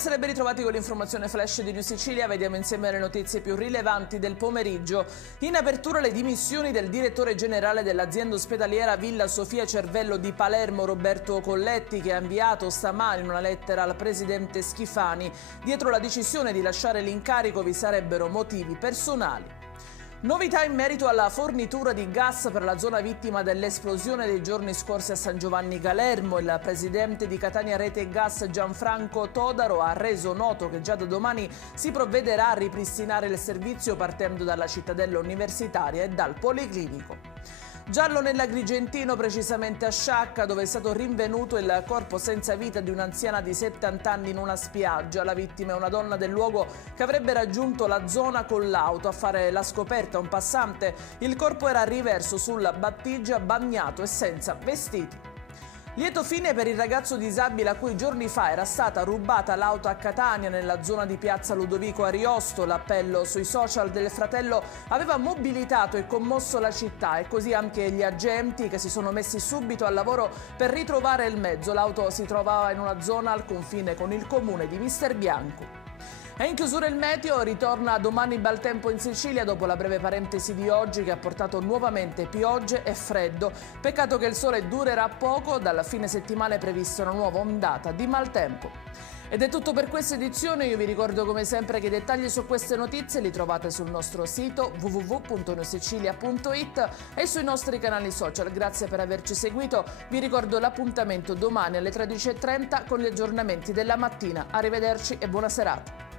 Buonasera e ben ritrovati con l'informazione flash di News Sicilia. Vediamo insieme le notizie più rilevanti del pomeriggio. In apertura le dimissioni del direttore generale dell'azienda ospedaliera Villa Sofia Cervello di Palermo, Roberto Colletti, che ha inviato stamani una lettera al presidente Schifani. Dietro la decisione di lasciare l'incarico vi sarebbero motivi personali. Novità in merito alla fornitura di gas per la zona vittima dell'esplosione dei giorni scorsi a San Giovanni Galermo. Il presidente di Catania Rete Gas Gianfranco Todaro ha reso noto che già da domani si provvederà a ripristinare il servizio partendo dalla cittadella universitaria e dal Policlinico. Giallo nell'Agrigentino, precisamente a Sciacca, dove è stato rinvenuto il corpo senza vita di un'anziana di 70 anni in una spiaggia. La vittima è una donna del luogo che avrebbe raggiunto la zona con l'auto. A fare la scoperta un passante. Il corpo era riverso sulla battigia, bagnato e senza vestiti. Lieto fine per il ragazzo disabile a cui giorni fa era stata rubata l'auto a Catania, nella zona di piazza Ludovico Ariosto. L'appello sui social del fratello aveva mobilitato e commosso la città e così anche gli agenti, che si sono messi subito al lavoro per ritrovare il mezzo. L'auto si trovava in una zona al confine con il comune di Misterbianco. E in chiusura il meteo, ritorna domani il bel tempo in Sicilia dopo la breve parentesi di oggi che ha portato nuovamente piogge e freddo. Peccato che il sole durerà poco, dalla fine settimana è prevista una nuova ondata di maltempo. Ed è tutto per questa edizione. Io vi ricordo come sempre che i dettagli su queste notizie li trovate sul nostro sito www.newsicilia.it e sui nostri canali social. Grazie per averci seguito. Vi ricordo l'appuntamento domani alle 13:30 con gli aggiornamenti della mattina. Arrivederci e buona serata.